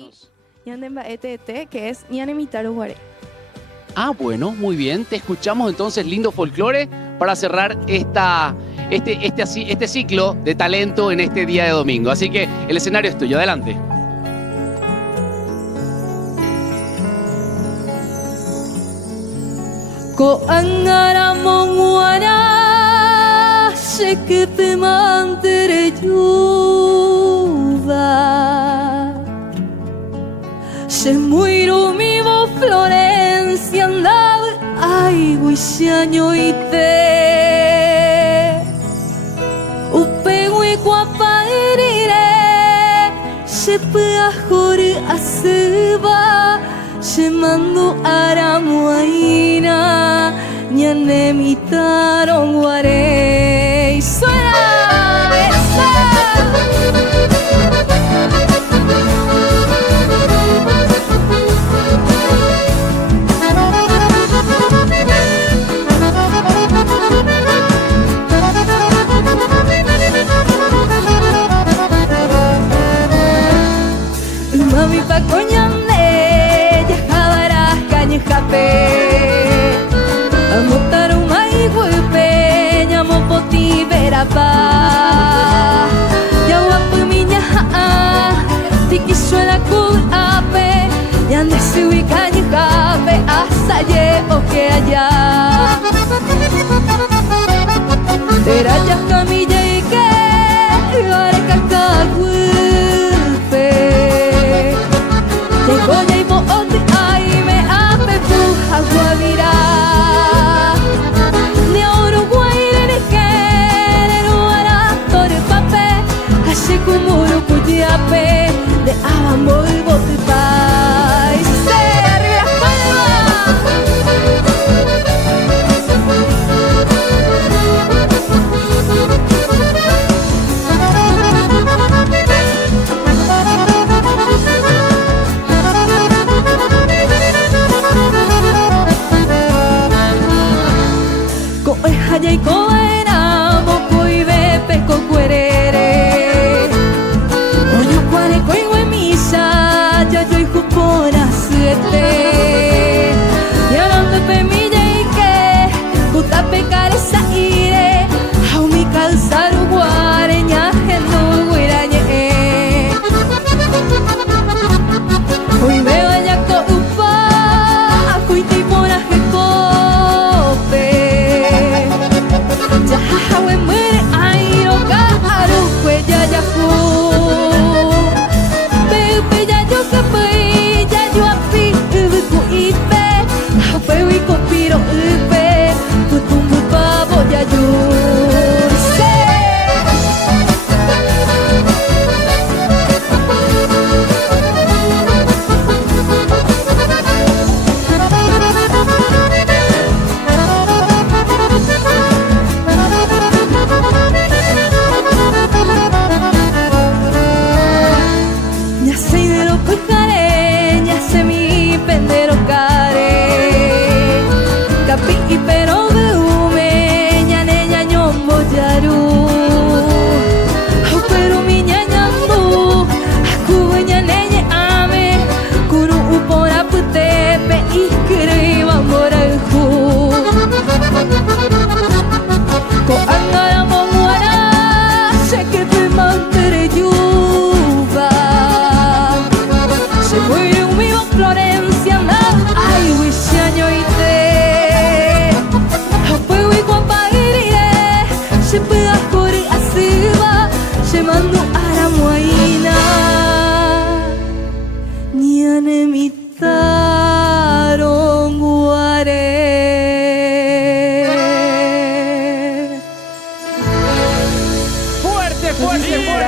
Contanos. Ñandemba ETT, que es Ñanemitaro Guaré. Ah, bueno, muy bien. Te escuchamos entonces, lindo folclore, para cerrar este ciclo de talento en este día de domingo. Así que el escenario es tuyo. Adelante. Ko angara monguara que te mantere yuva se muiro mi vo Florencia andaba ay guisiaño y te upego y guapairire se peajori aseba se mando aramuaina ñanemitaron guaré y suena esa. Mami pa coñande ya jabarás cañejape amotar un maigüepe llamo poti verapa ya guapo miña tiki suela culape yande siwi cañejape asaye o que allá tera ya camilla y que ahora cacagüepe Goya y bote ay me apepu aguavira de Uruguay de querer ara tore pape así como urucuyape de amor y bote pai se arriba Haya y coera moco y bepe con cuerere Oño cuare coigo en misa ya yo hijo por hacerte y ahora me pemilla y que puta pecar esa ire a mi calzar guareña gendo guirañe hoy me vaya con upa a cuita y poraje cope Jajawe muere airo caro cuella ya fu Pepe ya yo que fui ya yo api ubu ipe Ape wi kopiro upe Kutumbu pavo ya yo Fuerte, fuerte, fuerte.